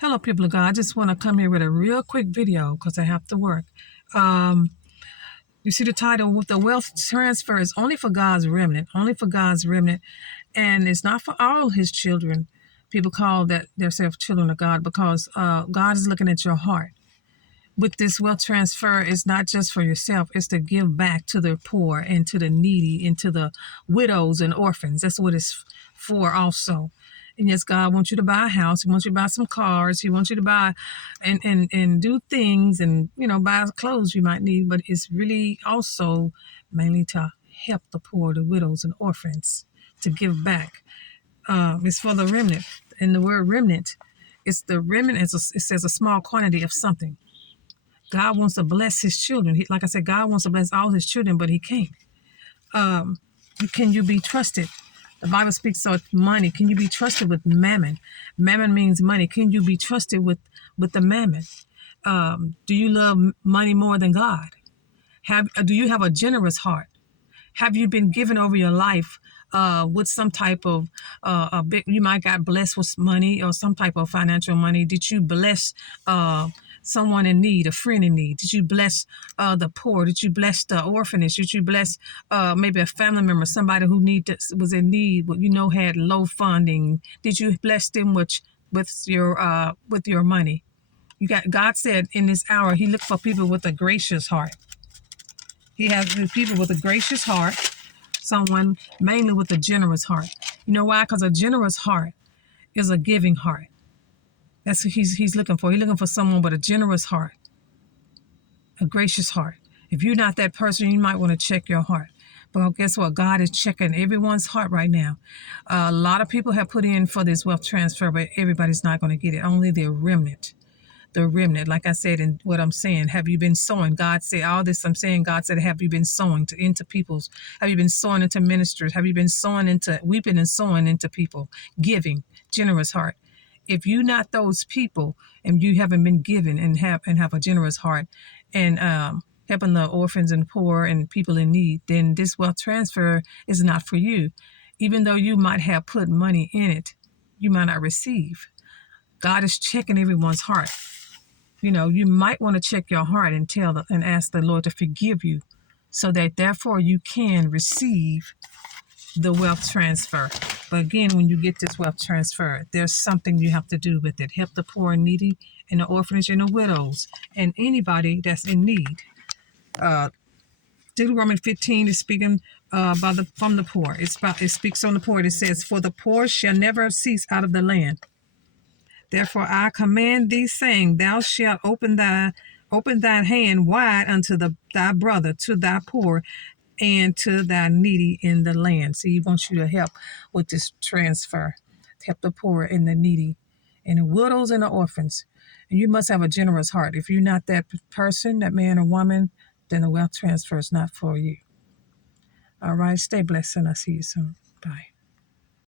Hello, people of God. I just want to come here with a real quick video because I have to work. You see the title, the wealth transfer is only for God's remnant, only for God's remnant. And it's not for all his children. People call that themselves children of God because God is looking at your heart. With this wealth transfer, it's not just for yourself. It's to give back to the poor and to the needy and to the widows and orphans. That's what it's for also. And yes, God wants you to buy a house. He wants you to buy some cars. He wants you to buy and do things and, buy clothes you might need. But it's really also mainly to help the poor, the widows and orphans, to give back. It's for the remnant. And the word remnant, it's the remnant. It says a small quantity of something. God wants to bless his children. Like I said, God wants to bless all his children, but he can't. Can you be trusted? The Bible speaks of money. Can you be trusted with mammon? Mammon means money. Can you be trusted with the mammon? Do you love money more than God? Do you have a generous heart? Have you been given over your life with some type of you might got blessed with money or some type of financial money? Did you bless someone in need, a friend in need? Did you bless the poor? Did you bless the orphanage? Did you bless maybe a family member, somebody who was in need, but had low funding? Did you bless them with your money? God said in this hour, he looked for people with a gracious heart. He has people with a gracious heart, someone mainly with a generous heart. You know why? Because a generous heart is a giving heart. That's what he's looking for. He's looking for someone with a generous heart, a gracious heart. If you're not that person, you might want to check your heart. But guess what? God is checking everyone's heart right now. A lot of people have put in for this wealth transfer, but everybody's not going to get it. Only the remnant. The remnant, like I said, and what I'm saying, have you been sowing? God said all this. I'm saying, God said, have you been sowing into people's? Have you been sowing into ministers? Have you been sowing into weeping and sowing into people? Giving, generous heart. If you're not those people and you haven't been given and have a generous heart and helping the orphans and poor and people in need, then this wealth transfer is not for you. Even though you might have put money in it, you might not receive. God is checking everyone's heart. You might want to check your heart and and ask the Lord to forgive you so that therefore you can receive the wealth transfer. But again, when you get this wealth transfer, there's something you have to do with it. Help the poor and needy and the orphanage and the widows and anybody that's in need. Deuteronomy 15 is speaking from the poor. It speaks on the poor. It says, "For the poor shall never cease out of the land. Therefore I command thee, saying, Thou shalt open thine hand wide unto thy brother, to thy poor, and to thy needy in the land." So he wants you to help with this transfer. Help the poor and the needy, and the widows and the orphans. And you must have a generous heart. If you're not that person, that man or woman, then the wealth transfer is not for you. All right, stay blessed, and I'll see you soon. Bye.